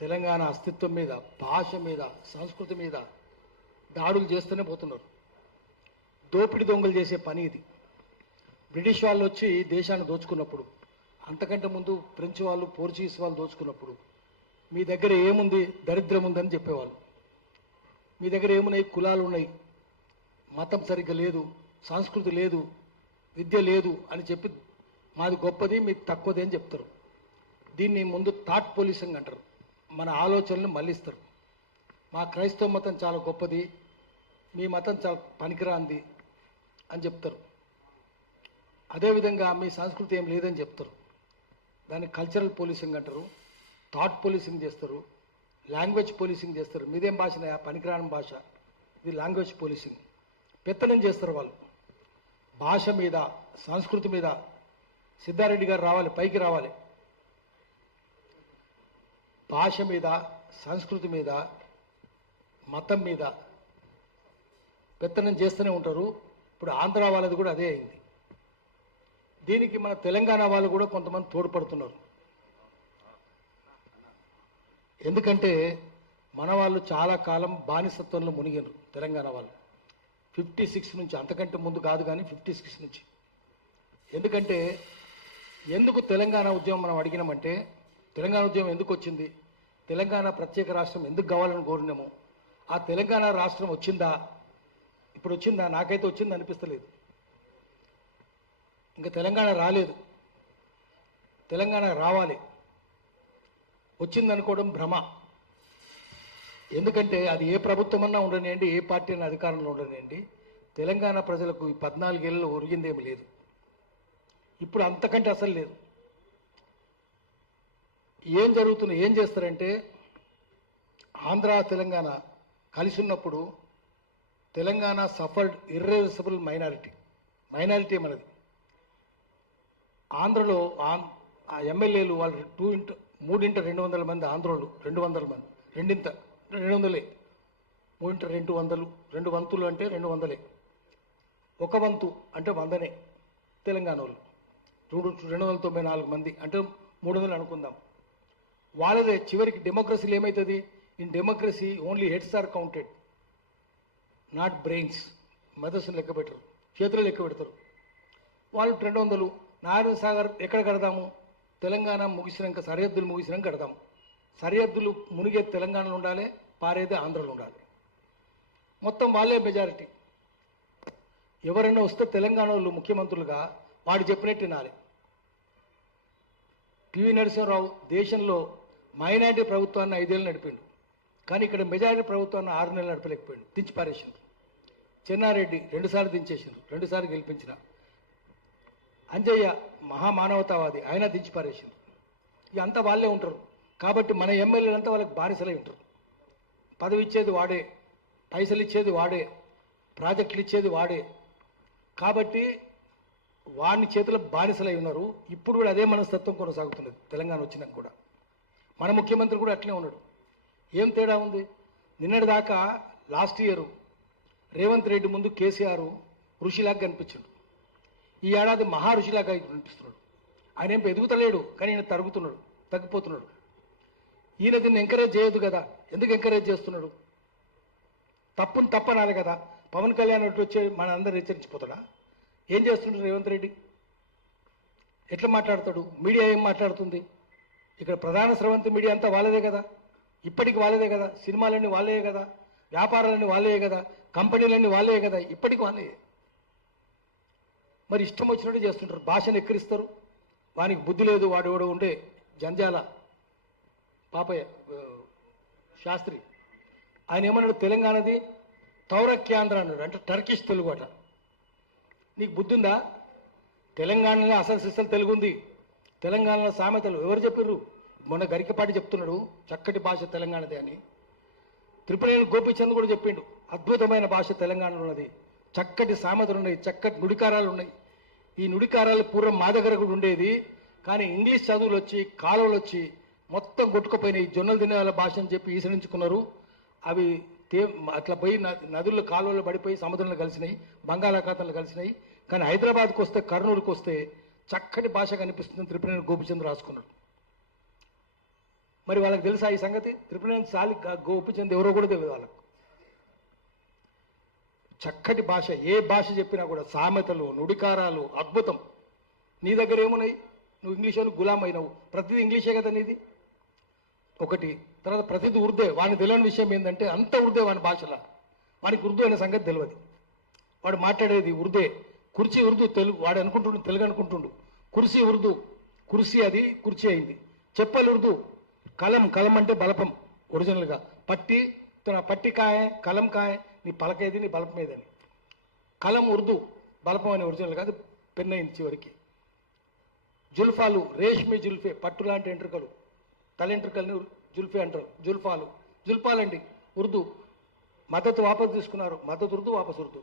తెలంగాణ అస్తిత్వం మీద, భాష మీద, సంస్కృతి మీద దాడులు చేస్తూనే పోతున్నారు. దోపిడి దొంగలు చేసే పని ఇది. బ్రిటిష్ వాళ్ళు వచ్చి దేశాన్ని దోచుకున్నప్పుడు, అంతకంటే ముందు ఫ్రెంచ్ వాళ్ళు, పోర్చుగీస్ వాళ్ళు దోచుకున్నప్పుడు మీ దగ్గర ఏముంది, దరిద్రం ఉందని చెప్పేవాళ్ళు. మీ దగ్గర ఏమున్నాయి, కులాలు ఉన్నాయి, మతం సరిగ్గా లేదు, సంస్కృతి లేదు, విద్య లేదు అని చెప్పి మాది గొప్పది, మీది తక్కువది అని చెప్తారు. దీన్ని ముందు థాట్ పోలీసింగ్ అంటారు. మన ఆలోచనలు మళ్ళిస్తారు. మా క్రైస్తవ మతం చాలా గొప్పది, మీ మతం చాలా పనికిరాంది అని చెప్తారు. అదేవిధంగా మీ సంస్కృతి ఏం లేదని చెప్తారు. దాన్ని కల్చరల్ పోలీసింగ్ అంటారు, థాట్ పోలీసింగ్ చేస్తారు, లాంగ్వేజ్ పోలీసింగ్ చేస్తారు. మీదేం భాషనే, పనికిరాని భాష, ఇది లాంగ్వేజ్ పోలీసింగ్. పెత్తనం చేస్తారు వాళ్ళు భాష మీద, సంస్కృతి మీద. సిద్ధారెడ్డి గారు రావాలి, పైకి రావాలి. భాష మీద, సంస్కృతి మీద, మతం మీద పెత్తనం చేస్తూనే ఉంటారు. ఇప్పుడు ఆంధ్ర వాళ్ళది కూడా అదే అయింది. దీనికి మన తెలంగాణ వాళ్ళు కూడా కొంతమంది తోడ్పడుతున్నారు. ఎందుకంటే మన వాళ్ళు చాలా కాలం బానిసత్వంలో మునిగారు. తెలంగాణ వాళ్ళు 56 నుంచి, అంతకంటే ముందు కాదు కానీ 56 నుంచి. ఎందుకంటే ఎందుకు తెలంగాణ ఉద్యమం మనం అడిగినామంటే, తెలంగాణ ఉద్యమం ఎందుకు వచ్చింది, తెలంగాణ ప్రత్యేక రాష్ట్రం ఎందుకు కావాలని కోరినాము, ఆ తెలంగాణ రాష్ట్రం వచ్చిందా, ఇప్పుడు వచ్చిందా, నాకైతే వచ్చింది అనిపిస్తలేదు. ఇంకా తెలంగాణ రాలేదు, తెలంగాణ రావాలి. వచ్చిందనుకోవడం భ్రమ. ఎందుకంటే అది ఏ ప్రభుత్వం అన్నా ఉండనివ్వండి, ఏ పార్టీ అయినా అధికారంలో ఉండనివ్వండి, తెలంగాణ ప్రజలకు ఈ 14 ఏళ్ళలో ఒరిగిందేమి లేదు. ఇప్పుడు అంతకంటే అసలు లేదు. ఏం జరుగుతుంది, ఏం చేస్తారంటే, ఆంధ్ర తెలంగాణ కలిసి ఉన్నప్పుడు తెలంగాణ సఫర్డ్ ఇర్రెవర్సిబుల్ మైనారిటీ మనది. ఆంధ్రలో ఆ ఎమ్మెల్యేలు వాళ్ళు 3x200 మంది, ఆంధ్రోళ్ళు 200 మంది, 200, 3x200, 2 వంతులు అంటే 200, ఒక వంతు అంటే 100నే తెలంగాణ వాళ్ళు. 294 మంది అంటే 300 అనుకుందాం. వాళ్ళదే చివరికి డెమోక్రసీలు ఏమవుతుంది, in democracy only heads are counted, not brains. మెదస్సును లెక్క పెట్టరు, చేతులు లెక్క పెడతారు. వాళ్ళు 200. నారాయణ సాగర్ ఎక్కడ కడదాము, తెలంగాణ ముగిసినాక, సరిహద్దులు ముగిసినాక కడదాం. సరిహద్దులు మునిగే తెలంగాణలో ఉండాలి, పారేదే ఆంధ్రలో ఉండాలి. మొత్తం వాళ్ళే మెజారిటీ. ఎవరైనా వస్తే తెలంగాణ వాళ్ళు ముఖ్యమంత్రులుగా వాడు చెప్పినట్టు వినాలి. పివి నరసింహారావు దేశంలో మైనారిటీ ప్రభుత్వాన్ని 5 ఏళ్ళు నడిపిండు, కానీ ఇక్కడ మెజారిటీ ప్రభుత్వాన్ని 6 నెలలు నడపలేకపోయిండు, దించి పారేసిండు. చెన్నారెడ్డి 2 సార్లు దించేసిండు, 2 సార్లు గెలిపించిన. అంజయ్య మహామానవతావాది, ఆయన దించి పారేసిండు. ఇక అంతా వాళ్ళే ఉంటారు. కాబట్టి మన ఎమ్మెల్యేలంతా వాళ్ళకి బానిసలై ఉంటారు. పదవి ఇచ్చేది వాడే, పైసలు ఇచ్చేది వాడే, ప్రాజెక్టులు ఇచ్చేది వాడే. కాబట్టి వాడిని చేతుల బానిసలై ఉన్నారు. ఇప్పుడు కూడా అదే మనస్తత్వం కొనసాగుతున్నది. తెలంగాణ వచ్చినాక కూడా మన ముఖ్యమంత్రి కూడా అట్లే ఉన్నాడు. ఏం తేడా ఉంది, నిన్నటి దాకా లాస్ట్ ఇయర్ రేవంత్ రెడ్డి ముందు కేసీఆర్ ఋషిలాగా కనిపించాడు. ఈ ఏడాది మహా ఋషిలాగా కనిపిస్తున్నాడు. ఆయన ఏం ఎదుగుతలేడు, కానీ ఈయన తగ్గిపోతున్నాడు. ఈయన దీన్ని ఎంకరేజ్ చేయొద్దు కదా, ఎందుకు ఎంకరేజ్ చేస్తున్నాడు? తప్పును తప్పనాలి కదా. పవన్ కళ్యాణ్ వచ్చి మన అందరు హెచ్చరించిపోతాడా? ఏం చేస్తుంటాడు రేవంత్ రెడ్డి? ఎట్లా మాట్లాడతాడు? మీడియా ఏం మాట్లాడుతుంది? ఇక్కడ ప్రధాన స్రవంతి మీడియా అంతా వాళ్ళదే కదా, ఇప్పటికి వాళ్ళదే కదా, సినిమాలన్నీ వాళ్ళే కదా, వ్యాపారాలన్నీ వాళ్ళే కదా, కంపెనీలన్నీ వాళ్ళే కదా, ఇప్పటికి వాళ్ళే. మరి ఇష్టం వచ్చినట్టు చేస్తుంటారు, భాషను ఎక్కిరిస్తారు. వానికి బుద్ధి లేదు. వాడు ఎవడో ఉండే జంజాల పాపయ్య శాస్త్రి, ఆయన ఏమన్నాడు, తెలంగాణది తౌరక్యాంధ్ర అన్నాడు, అంటే టర్కిష్ తెలుగు అట. నీకు బుద్ధి ఉందా? తెలంగాణలో అసలు సిస్టల్ తెలుగు ఉంది. తెలంగాణలో సామెతలు ఎవరు చెప్పారు? మొన్న గరికపాటి చెప్తున్నాడు, చక్కటి భాష తెలంగాణదే అని. త్రిపురేణి గోపీచంద్ కూడా చెప్పిండు, అద్భుతమైన భాష తెలంగాణలో ఉన్నది, చక్కటి సామెతలు ఉన్నాయి, చక్కటి నుడికారాలు ఉన్నాయి. ఈ నుడికారాలు పూర్వం మా దగ్గర కూడా ఉండేది, కానీ ఇంగ్లీష్ చదువులు వచ్చి, కాలువలు వచ్చి మొత్తం కొట్టుకుపోయినాయి. జొన్నలు తినే వాళ్ళ భాష అని చెప్పి ఈసరించుకున్నారు. అవి అట్లా పోయి నదుల్లో కాలువల్లో పడిపోయి సముద్రంలో కలిసినాయి, బంగాళాఖాతంలో కలిసినాయి. కానీ హైదరాబాద్కు వస్తే, కర్నూలుకు వస్తే చక్కటి భాష కనిపిస్తుందని త్రిపురేణి గోపీచంద్ రాసుకున్నాడు. మరి వాళ్ళకి తెలుసా ఈ సంగతి? త్రిపురనేని సాలి గోపిచంద్ ఎవరో కూడా తెలియదు వాళ్ళకు. చక్కటి భాష, ఏ భాష చెప్పినా కూడా సామెతలు, నుడికారాలు అద్భుతం. నీ దగ్గర ఏమున్నాయి? నువ్వు ఇంగ్లీష్ వాళ్ళు గులాం అయినావు, ప్రతిదీ ఇంగ్లీషే కదా నీది. ఒకటి. తర్వాత ప్రతిదీ ఉర్దే. వాడిని తెలియని విషయం ఏంటంటే అంత ఉర్దే వాని భాషలో. వానికి ఉర్దూ అనే సంగతి తెలియదు. వాడు మాట్లాడేది ఉర్దే. కుర్చీ ఉర్దూ తెలుగు, వాడు అనుకుంటుండు తెలుగు అనుకుంటుండు. కుర్సీ ఉర్దూ, కుర్సీ అది కుర్చీ అయింది. చెప్పలు ఉర్దూ. కలం, కలం అంటే బలపం ఒరిజినల్గా. పట్టి, పట్టి కాయ, కలం కాయ, నీ పలకేది నీ బలపం ఏదని. కలం ఉర్దూ, బలపం అని ఒరిజినల్ కాదు, పెన్ అయింది చివరికి. జుల్ఫాలు, రేష్మి జుల్ఫే, పట్టు లాంటి ఎంట్రుకలు, తలెంట్రుకల్ని జుల్ఫే అంటారు. జుల్ఫాలు, జుల్ఫాలండి ఉర్దూ. మద్దతు వాపసు తీసుకున్నారు, మద్దతు ఉర్దూ వాపసు ఉర్దూ.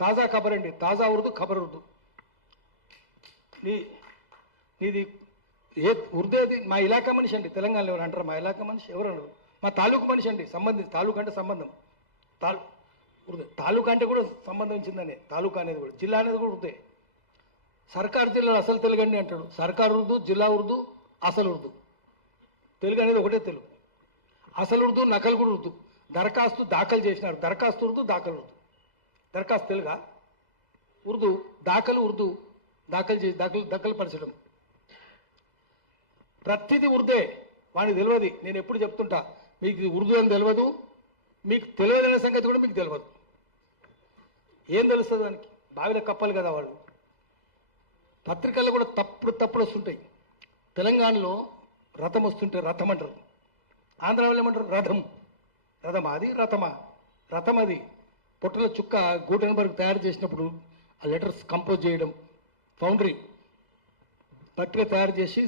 తాజా ఖబర్ అండి, తాజా ఉర్దూ, ఖబర్ ఉర్దూ. నీది ఏ ఉర్దేది? మా ఇలాకా మనిషి అండి, తెలంగాణలో ఎవరు అంటారు? మా ఇలాకా మనిషి ఎవరు అన్నారు? మా తాలూకు మనిషి అండి, సంబంధించి. తాలూకా అంటే సంబంధం, ఉర్దే. తాలూకా అంటే కూడా సంబంధించిందని. తాలూకా అనేది కూడా, జిల్లా అనేది కూడా ఉర్దే. సర్కారు జిల్లాలో అసలు తెలుగు అండి అంటాడు. సర్కారు ఉర్దూ, జిల్లా ఉర్దూ, అసలు ఉర్దూ. తెలుగు అనేది ఒకటే తెలుగు. అసలు ఉర్దూ, నకలు కూడా ఉర్దూ. దరఖాస్తు దాఖలు చేసినారు, దరఖాస్తు ఉర్దూ, దాఖలు ఉర్దూ. దరఖాస్తు తెలుగా? ఉర్దూ. దాఖలు ఉర్దూ, దాఖలు చేసి దఖలుపరచడం. ప్రతిదీ ఉర్దే. వానికి తెలియదు. నేను ఎప్పుడు చెప్తుంటా, మీకు ఉర్దూ అని తెలియదు, మీకు తెలియదనే సంగతి కూడా మీకు తెలియదు. ఏం తెలుస్తుంది దానికి? బావిలో కప్పాలి కదా వాళ్ళు. పత్రికల్లో కూడా తప్పుడు వస్తుంటాయి. తెలంగాణలో రథం వస్తుంటే రథం అంటారు, ఆంధ్ర వాళ్ళు ఏమంటారు? రథం. రథమా అది? రథమా? రథం అది. పొట్టల చుక్క గూటెన్బర్గ్ తయారు చేసినప్పుడు ఆ లెటర్స్ కంపోజ్ చేయడం, ఫౌండరీ పట్టిక తయారు చేసి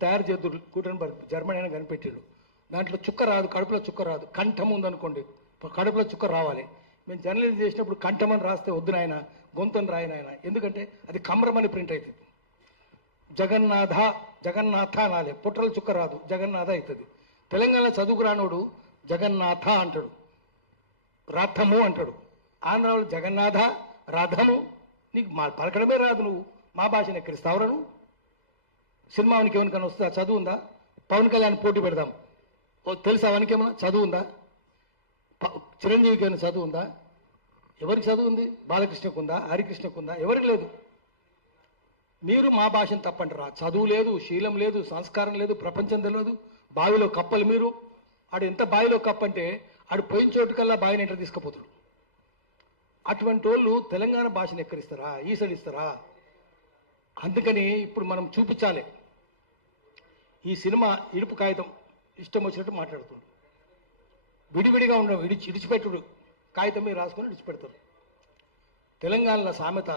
తయారు చేద్దురు. గూటెన్బర్గ్ జర్మనీ అయినా కనిపెట్టాడు. దాంట్లో చుక్క రాదు, కడుపులో చుక్క రాదు. కంఠం ఉందనుకోండి, కడుపులో చుక్క రావాలి. మేము జర్నలిజం చేసినప్పుడు కంఠం అని రాస్తే వద్దు నాయన, గొంతని రాయనాయన. ఎందుకంటే అది కమ్రమని ప్రింట్ అవుతుంది. జగన్నాథ, జగన్నాథ అనాలి, పుట్టల చుక్క రాదు, జగన్నాథ అవుతుంది. తెలంగాణలో చదువుకు రానోడు జగన్నాథ అంటాడు, రథము అంటాడు. ఆంధ్రాలో జగన్నాథ, రథము. నీకు మా పలకడమే రాదు, నువ్వు మా భాషను ఎక్కడిస్తావురా నువ్వు? సినిమానికి ఎవరికైనా వస్తుందా? చదువు ఉందా? పవన్ కళ్యాణ్ పోటీ పెడదాం, తెలుసా అవనికి ఏమన్నా? చదువు ఉందా? చిరంజీవికి ఏమైనా చదువు ఉందా? ఎవరికి చదువు ఉంది? బాలకృష్ణకు ఉందా? హరికృష్ణకు ఉందా? ఎవరికి లేదు. మీరు మా భాషను తప్పంటారా? చదువు లేదు, శీలం లేదు, సంస్కారం లేదు, ప్రపంచం తెలియదు. బావిలో కప్పలు మీరు. ఆడు ఎంత బావిలో కప్పంటే ఆడు పోయిన చోటుకల్లా బావిని ఎంటర్ తీసుకుపోతాడు. అటువంటి వాళ్ళు తెలంగాణ భాషను ఎక్కడిస్తారా? ఈసడిస్తారా? అందుకని ఇప్పుడు మనం చూపించాలి. ఈ సినిమా ఇడుపు కాగితం ఇష్టం వచ్చినట్టు మాట్లాడుతుంది. విడివిడిగా ఉండడం, ఇడిచిపెట్టుడు. కాగితం మీద రాసుకొని ఇడిచిపెడతారు. తెలంగాణలో సామెత,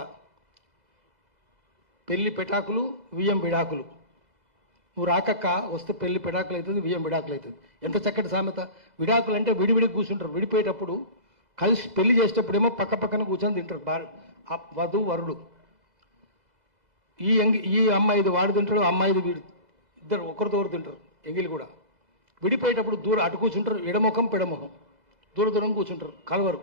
పెళ్లి పెటాకులు, వియ్యం విడాకులు. నువ్వు రాకక్క వస్తే పెళ్లి పెడాకులు అవుతుంది, వియ్యం విడాకులు అవుతుంది. ఎంత చక్కటి సామెత. విడాకులు అంటే విడివిడి కూర్చుంటారు. విడిపోయేటప్పుడు కలిసి పెళ్లి చేసేటప్పుడు ఏమో పక్క పక్కన కూర్చొని తింటారు వధు వరుడు. ఈ అమ్మాయిది వాడు తింటాడు, అమ్మాయిది వీడు, ఇద్దరు ఒకరితో ఒకరు తింటారు. ఎంగిలి కూడా. విడిపోయేటప్పుడు దూరం అటు కూర్చుంటారు, ఎడముఖం పెడముఖం, దూరం కూర్చుంటారు, కలవరు.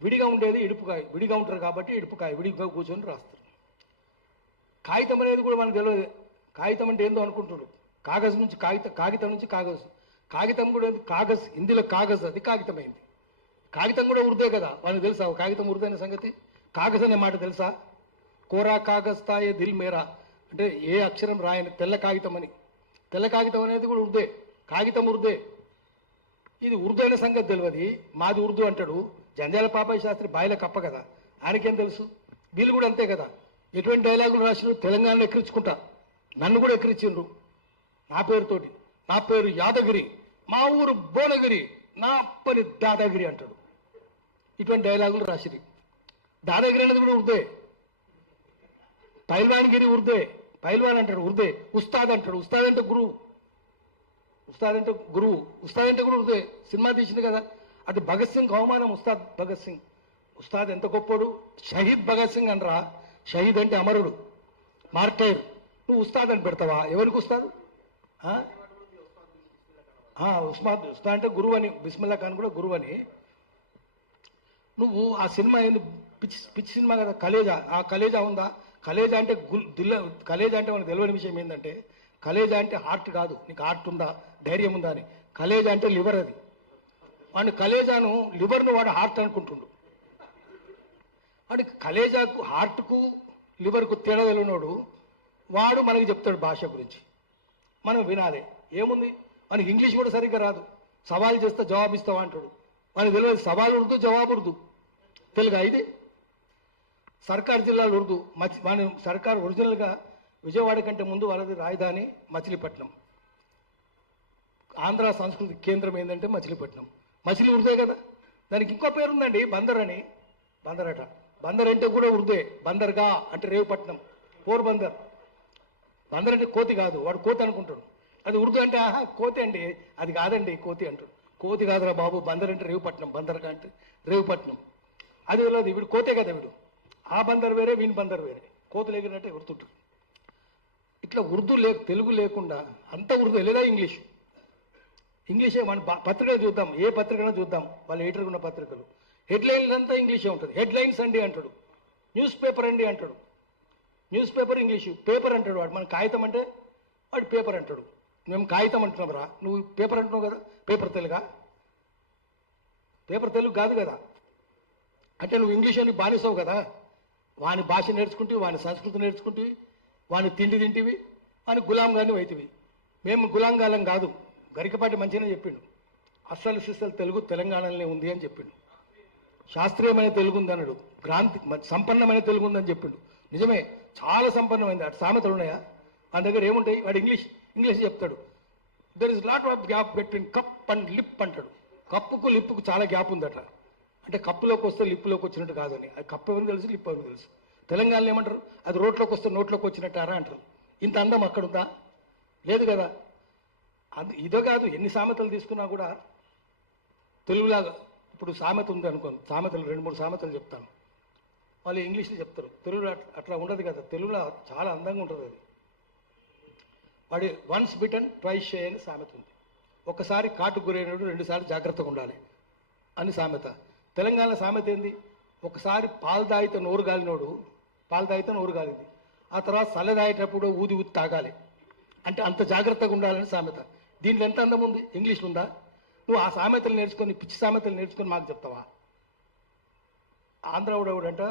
విడిగా ఉండేది ఇడుపుకాయ. విడిగా ఉంటారు కాబట్టి ఇడుపుకాయ, విడిగా కూర్చొని రాస్తారు. కాగితం అనేది కూడా మనకు తెలియదు. కాగితం అంటే ఏందో అనుకుంటున్నారు. కాగజ్ నుంచి కాగితం నుంచి కాగజ్. కాగితం కూడా కాగజ్, హిందీలో కాగజ్, అది కాగితమైంది. కాగితం కూడా ఉర్దే కదా, వాళ్ళకి తెలుసా కాగితం ఉర్దే అనే సంగతి? కాగజ్ అనే మాట తెలుసా? కోరా కాగజ్ తాయే దిల్ మేరా అంటే ఏ అక్షరం రాయని తెల్ల కాగితం అని. తెల్ల కాగితం అనేది కూడా ఉర్దే, కాగితం ఉర్దే. ఇది ఉర్దూ అనే సంగతి తెలియదు. మాది ఉర్దూ అంటాడు. జంజాల పాపయ్య శాస్త్రి బాయిల కప్ప కదా, ఆయనకేం తెలుసు? వీళ్ళు కూడా అంతే కదా. ఎటువంటి డైలాగులు రాసినారు? తెలంగాణలో ఎక్కిరించుకుంటా, నన్ను కూడా ఎక్కిరించిండ్రు నా పేరుతోటి. నా పేరు యాదగిరి, మా ఊరు భువనగిరి, నా పని దాదాగిరి అంటాడు. ఇటువంటి డైలాగులు రాసిరి. దాదాగిరి అనేది కూడా ఉర్దే. పైల్వాన్గిరి ఉర్దే, పైల్వాన్ అంటాడు ఉర్దే. ఉస్తాద్ అంటాడు, ఉస్తాద్ అంటే గురువు. ఉస్తాద్ అంటే గురువు, ఉస్తాద్ అంటే కూడా ఉర్దే. సినిమా తీసింది కదా, అది భగత్ సింగ్ అవమానం. ఉస్తాద్ భగత్ సింగ్, ఉస్తాద్ ఎంత గొప్పడు. షహీద్ భగత్ సింగ్ అనరా. షహీద్ అంటే అమరుడు, మార్టైర్. నువ్వు ఉస్తాద్ అని పెడతావా? ఎవరికి ఉస్తాద్? ఉస్తాద్ అంటే గురువు అని. బిస్మిల్లా ఖాన్ కూడా గురువు అని. నువ్వు ఆ సినిమా ఏంది? పిచ్చి సినిమా కదా కలేజా. ఆ కలేజా ఉందా? కలేజా అంటే కలేజా అంటే మనకు తెలియని విషయం ఏంటంటే కలేజా అంటే హార్ట్ కాదు, నీకు హార్ట్ ఉందా, ధైర్యం ఉందా అని. కలేజా అంటే లివర్. అది వాడిని కలేజాను లివర్ను వాడు హార్ట్ అనుకుంటుండు. వాడికి కలేజాకు హార్ట్కు లివర్కు తేడా తెలియనోడు వాడు మనకి చెప్తాడు భాష గురించి, మనం వినాలి. ఏముంది, మనకి ఇంగ్లీష్ కూడా సరిగ్గా రాదు. సవాల్ చేస్తే జవాబు ఇస్తావా అంటాడు. మనకి తెలియదు సవాల్ ఉర్దు, జవాబు ఉర్దు. తెలుగా ఇది సర్కార్ జిల్లాలో ఉర్దు. మన సర్కార్ ఒరిజినల్గా విజయవాడ కంటే ముందు వాళ్ళది రాజధాని మచిలీపట్నం. ఆంధ్ర సంస్కృతి కేంద్రం ఏంటంటే మచిలీపట్నం. మచిలీ ఉర్దే కదా. దానికి ఇంకో పేరు ఉందండి, బందర్ అని. బందర్ అట. బందర్ అంటే కూడా ఉర్దే. బందర్గా అంటే రేవుపట్నం, పోర్బందర్. బందర్ అంటే కోతి కాదు, వాడు కోతి అనుకుంటాడు. అది ఉర్దూ అంటే ఆహా కోతి అండి, అది కాదండి కోతి అంటాడు. కోతి కాదురా బాబు, బందర్ అంటే రేవుపట్నం, బందర్గా అంటే రేవుపట్నం. అది తెలియదు, వీడు కోతే కదా వీడు. ఆ బందర్ వేరే, వీని బందర్ వేరే. కోతులు ఎగిరినట్టే గుర్తుంటారు. ఇట్లా ఉర్దూ తెలుగు లేకుండా అంత ఉర్దూ లేదా ఇంగ్లీషు. ఇంగ్లీషే. మన పత్రికలు చూద్దాం, ఏ పత్రికలో చూద్దాం, వాళ్ళ ఎడిటర్గా ఉన్న పత్రికలు హెడ్లైన్స్ అంతా ఇంగ్లీషే ఉంటుంది. హెడ్లైన్స్ అండి అంటాడు, న్యూస్ పేపర్ అండి అంటాడు. న్యూస్ పేపర్ ఇంగ్లీషు, పేపర్ అంటాడు వాడు. మన కాగితం అంటే వాడు పేపర్ అంటాడు. మేము కాగితం అంటున్నాం రా, నువ్వు పేపర్ అంటున్నావు కదా. పేపర్ తెలుగా? పేపర్ తెలుగు కాదు కదా. అంటే నువ్వు ఇంగ్లీష్ అని బానిసావు కదా. వాని భాష నేర్చుకుంటేవి, వాని సంస్కృతి నేర్చుకుంటేవి, వాని తిండి తింటివి, వాని గులాంగాన్ని అవుతుంది. మేము గులాంగాలం కాదు. గరికపాటి మంచిగానే చెప్పిండు, అస్సలు సిస్సలు తెలుగు తెలంగాణలోనే ఉంది అని చెప్పిండు. శాస్త్రీయమైన తెలుగు ఉంది అన్నాడు, సంపన్నమైన తెలుగు ఉందని చెప్పిండు. నిజమే, చాలా సంపన్నమైంది. అటు సామెతలు ఉన్నాయా? మన దగ్గర ఏముంటాయి? వాడు ఇంగ్లీష్ చెప్తాడు. There is lot of gap between cup and lip అంటాడు. కప్పుకు లిప్పుకు చాలా గ్యాప్ ఉందట. అంటే కప్పులోకి వస్తే లిప్పులోకి వచ్చినట్టు కాదని. అది కప్పు ఎవరికి తెలుసు, లిప్పు ఎవరికి తెలుసు. తెలంగాణలో ఏమంటారు? అది రోట్లోకి వస్తే నోట్లోకి వచ్చినట్టారా అంటారు. ఇంత అందం అక్కడ ఉందా? లేదు కదా. ఇదో కాదు, ఎన్ని సామెతలు తీసుకున్నా కూడా తెలుగులాగా. ఇప్పుడు సామెత ఉంది అనుకోండి, సామెతలు 2-3 సామెతలు చెప్తాను, వాళ్ళు ఇంగ్లీష్లో చెప్తారు. తెలుగులో అట్లా ఉండదు కదా. తెలుగులో చాలా అందంగా ఉంటుంది అది. వాడి వన్స్ బిటన్ ట్వైస్ షై అని సామెత ఉంది. ఒకసారి కాటుకు గురైనడు 2 సార్లు జాగ్రత్తగా ఉండాలి అని సామెత. తెలంగాణ సామెత ఏంది? ఒకసారి పాలు తాగితే నోరు గాలినోడు, పాలు తాగితే నోరు గాలింది, ఆ తర్వాత చల్ల తాగేటప్పుడు ఊది తాగాలి అంటే అంత జాగ్రత్తగా ఉండాలని సామెత. దీంట్లో ఎంత అందం ఉంది? ఇంగ్లీష్లో ఉందా? నువ్వు ఆ సామెతలు నేర్చుకొని, పిచ్చి సామెతలు నేర్చుకొని మాకు చెప్తావా? ఆంధ్రావుడవుడంట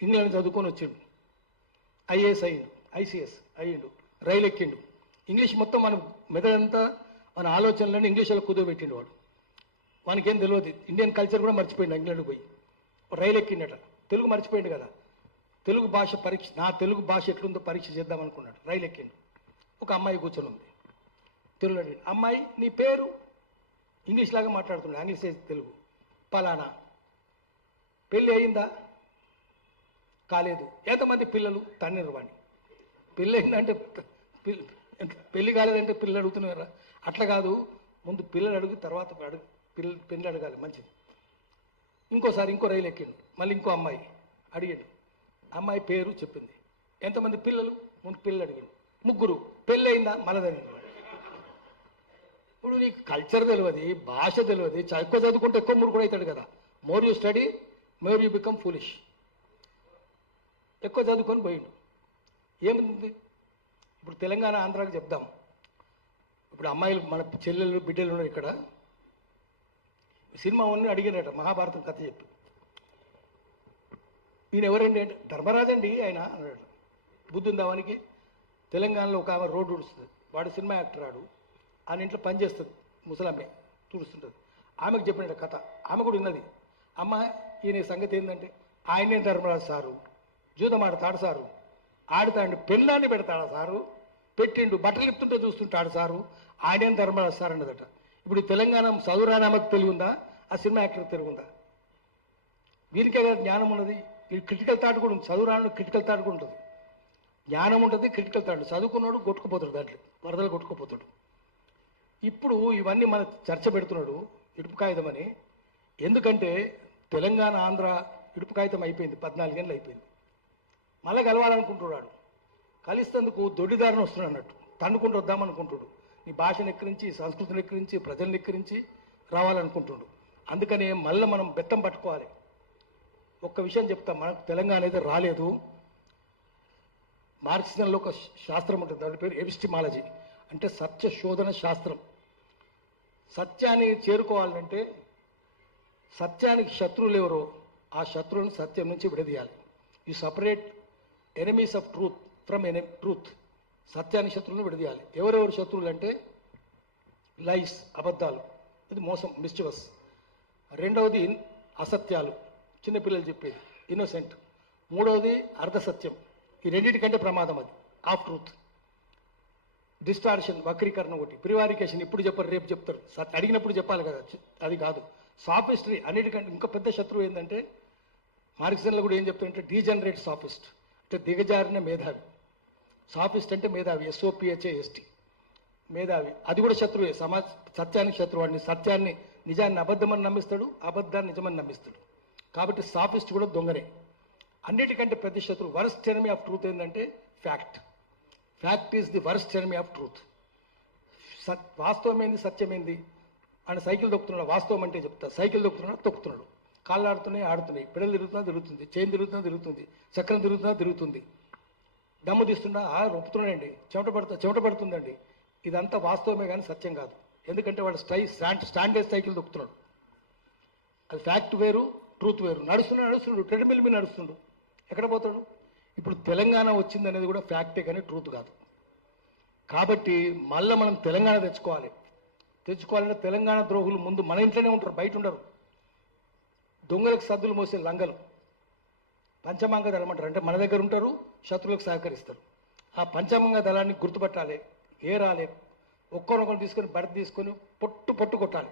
ఇంగ్లాండ్ చదువుకొని వచ్చిండు, ఐఏఎస్ అయ్యిండు, ఐసీఎస్ అయ్యిండు, రైలు ఎక్కిండు. ఇంగ్లీష్ మొత్తం మన మెదడంతా, మన ఆలోచనలన్నీ ఇంగ్లీష్లో కుదవబెట్టిండు వాడు. వానికేం తెలియదు, ఇండియన్ కల్చర్ కూడా మర్చిపోయిండు. ఇంగ్లాండ్కి పోయి రైలు ఎక్కిండట, తెలుగు మర్చిపోయిండు కదా. తెలుగు భాష పరీక్ష, నా తెలుగు భాష ఎట్లుందో పరీక్ష చేద్దాం అనుకున్నాడు. రైలు ఎక్కిండు. ఒక అమ్మాయి కూర్చొని ఉంది. తెలుగు అడిగిండు, అమ్మాయి నీ పేరు? ఇంగ్లీష్ లాగా మాట్లాడుతున్నాడు, ఇంగ్లీష్ తెలుగు. పలానా. పెళ్ళి అయిందా? కాలేదు. ఎంతమంది పిల్లలు? తన్నిరు వాడిని. పెళ్ళి అయిందంటే పెళ్ళి కాలేదంటే పిల్లలు అడుగుతున్నారా? అట్లా కాదు, ముందు పిల్లలు అడుగు, తర్వాత పెళ్ళి అడగాలి, మంచిది. ఇంకోసారి ఇంకో రైలు ఎక్కిండు, మళ్ళీ ఇంకో అమ్మాయి అడిగాడు. అమ్మాయి పేరు చెప్పింది. ఎంతమంది పిల్లలు? ముందు పిల్లలు అడిగాడు. 3. పెళ్ళి అయిందా? మళ్ళీ. ఇప్పుడు నీకు కల్చర్ తెలియదు, భాష తెలియదు, ఎక్కువ చదువుకుంటే ఎక్కువ మూర్ఖుడు అవుతాడు కదా. More you study more you become foolish. ఎక్కువ చదువుకొని పోయిండు. ఏముంది ఇప్పుడు తెలంగాణ ఆంధ్రాకి చెప్దాం. ఇప్పుడు అమ్మాయిలు, మన చెల్లెళ్ళు, బిడ్డలు ఉన్నారు ఇక్కడ. సినిమా ఉన్న అడిగినట మహాభారతం కథ చెప్పి, ఈయన ఎవరండి అంటే ధర్మరాజు అండి ఆయన అన్నాడు. బుద్ధి ఉందా వానికి? తెలంగాణలో ఒక ఆమె రోడ్డు ఉడుస్తుంది, వాడు సినిమా యాక్టర్, ఆడు ఆయన ఇంట్లో పనిచేస్తుంది, ముసలమ్మే తుడుస్తుంటుంది. ఆమెకు చెప్పినట్టు కథ, ఆమె కూడా ఉన్నది. అమ్మ ఈయన సంగతి ఏంటంటే, ఆయనే ధర్మరాజు సారు, జూదం ఆడతాడు సారు, ఆడుతాడు, పెళ్ళాన్ని పెడతాడా సారు, పెట్టిండు, బట్టలు ఇప్పుతుంటే చూస్తుంటాడు సారు, ఆయనేం ధర్మరాజు సార్ అన్నదట. ఇప్పుడు తెలంగాణ చదువురానామకు తెలివి ఉందా? ఆ సినిమా యాక్టర్ తిరుగుందా? వీరికే కదా జ్ఞానం ఉన్నది. వీళ్ళు క్రిటికల్ థాట్ కూడా ఉంది. చదువురాను క్రిటికల్ థాట్ కూడా ఉంటుంది, జ్ఞానం ఉంటుంది, క్రిటికల్ థాట్. చదువుకున్నాడు కొట్టుకుపోతాడు, దాంట్లో వరదలు కొట్టుకుపోతాడు. ఇప్పుడు ఇవన్నీ మన చర్చ పెడుతున్నాడు ఇడుపు కాగితం అని. ఎందుకంటే తెలంగాణ ఆంధ్ర ఇడుపు కాగితం అయిపోయింది, 14 ఏళ్ళు అయిపోయింది. మళ్ళీ కలవాలనుకుంటున్నాడు. కలిస్తేందుకు దొడ్డిదారిని వస్తున్నాడు అన్నట్టు, తన్నుకుంటూ వద్దామనుకుంటుడు. ఈ భాషను ఎక్కిరించి, సంస్కృతిని ఎక్కిరించి, ప్రజలను ఎక్కిరించి రావాలనుకుంటుడు. అందుకనే మళ్ళీ మనం బెత్తం పట్టుకోవాలి. ఒక్క విషయం చెప్తాం, మనకు తెలంగాణ అయితే రాలేదు. మార్క్సిజంలో ఒక శాస్త్రం ఉంటుంది, దాని పేరు ఎపిస్టిమాలజీ, అంటే సత్య శోధన శాస్త్రం. సత్యాన్ని చేరుకోవాలంటే సత్యానికి శత్రువులు ఎవరో ఆ శత్రువులను సత్యం నుంచి విడదీయాలి. You separate enemies of truth from truth. సత్యానికి శత్రువులను విడదీయాలి. ఎవరెవరు శత్రువులు అంటే లైస్, అబద్ధాలు, ఇది మోసం, మిస్చివస్. రెండవది అసత్యాలు, చిన్నపిల్లలు చెప్పేది, ఇన్నోసెంట్. మూడవది అర్ధసత్యం, ఈ రెండింటికంటే ప్రమాదం అది, ఆఫ్ ట్రూత్. డిస్టార్షన్, వక్రీకరణ ఒకటి. ప్రివారికేషన్, ఇప్పుడు చెప్పరు రేపు చెప్తారు, అడిగినప్పుడు చెప్పాలి కదా, అది కాదు. సాఫిస్ట్రీ, అన్నిటికంటే ఇంకా పెద్ద శత్రువు ఏంటంటే మార్క్సిజంలో కూడా ఏం చెప్తారంటే డీజనరేట్ సాఫిస్ట్, అంటే దిగజారిన మేధావి. సాఫిస్ట్ అంటే మేధావి, SOPHAST, మేధావి. అది కూడా శత్రువే, సత్యానికి శత్రువు. వాడిని సత్యాన్ని, నిజాన్ని అబద్ధమని నమ్మిస్తాడు, అబద్ధాన్ని నిజమని నమ్మిస్తాడు. కాబట్టి సాఫిస్ట్ కూడా దొంగనే. అన్నిటికంటే పెద్ద శత్రువు, వరస్ట్ ఎనిమీ ఆఫ్ ట్రూత్ ఏంటంటే fact. Fact is the worst enemy of truth. వాస్తవం ఏంది, సత్యం ఏంది? ఆయన సైకిల్ దొక్కుతున్నాడు, వాస్తవం అంటే చెప్తా. సైకిల్ దొక్కుతున్నాడు, తొక్కుతున్నాడు, కాళ్ళు ఆడుతున్నాయి, ఆడుతున్నాయి, పెడలు తిరుగుతున్నా తిరుగుతుంది, చైన్ తిరుగుతున్నా తిరుగుతుంది, చక్రం తిరుగుతున్నా తిరుగుతుంది, దమ్ము తీస్తున్నా రొప్పుతున్నాడండి, చెమట పడుతుందండి. ఇదంతా వాస్తవమే కానీ సత్యం కాదు. ఎందుకంటే వాడు స్టాండర్డ్ సైకిల్ దొక్కుతున్నాడు. అది ఫ్యాక్ట్ వేరు, ట్రూత్ వేరు. నడుస్తున్నాడు, ట్రెడ్మిల్ మీద నడుస్తుండు, ఎక్కడ పోతాడు? ఇప్పుడు తెలంగాణ వచ్చింది అనేది కూడా ఫ్యాక్టే కానీ ట్రూత్ కాదు. కాబట్టి మళ్ళీ మనం తెలంగాణ తెచ్చుకోవాలంటే తెలంగాణ ద్రోహులు ముందు మన ఇంట్లోనే ఉంటారు, బయట ఉండరు. దొంగలకు సద్దులు మోసే లంగలు పంచమాంగ దళం అంటారు, అంటే మన దగ్గర ఉంటారు, శత్రువులకు సహకరిస్తారు. ఆ పంచమాంగ దళాన్ని గుర్తుపట్టాలి, ఏరాలి, ఒక్కొక్కరు తీసుకొని బడత తీసుకొని పొట్టు కొట్టాలి.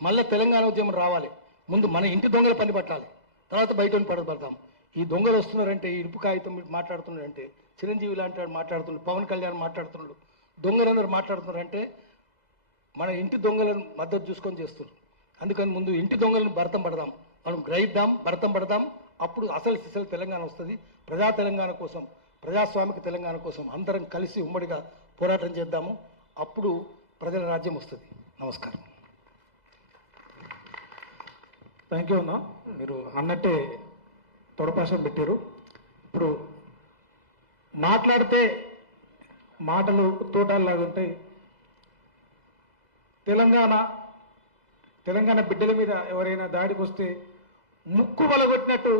మళ్ళీ తెలంగాణ ఉద్యమం రావాలి. ముందు మన ఇంటి దొంగల పని పట్టాలి, తర్వాత బయట పడతాం. ఈ దొంగలు వస్తున్నారంటే, ఈ ఇరుపు కాగితం మాట్లాడుతున్నారంటే, చిరంజీవి లాంటి వాడు మాట్లాడుతున్నాడు, పవన్ కళ్యాణ్ మాట్లాడుతున్నాడు, దొంగలందరూ మాట్లాడుతున్నారంటే మన ఇంటి దొంగలను మద్దతు చూసుకొని చేస్తున్నారు. అందుకని ముందు ఇంటి దొంగలను భరతం పడదాం, మనం గ్రహిద్దాం, భరతం పడదాం. అప్పుడు అసలు తెలంగాణ వస్తుంది. ప్రజా తెలంగాణ కోసం, ప్రజాస్వామిక తెలంగాణ కోసం అందరం కలిసి ఉమ్మడిగా పోరాటం చేద్దాము. అప్పుడు ప్రజల రాజ్యం వస్తుంది. నమస్కారం. థ్యాంక్ యూ అన్న. మీరు అన్నట్టే తొడపాసం పెట్టారు. ఇప్పుడు మాట్లాడితే మాటలు తోటాల్లాగా ఉంటాయి. తెలంగాణ బిడ్డల మీద ఎవరైనా దాడికి వస్తే ముక్కు వలగొట్టినట్టు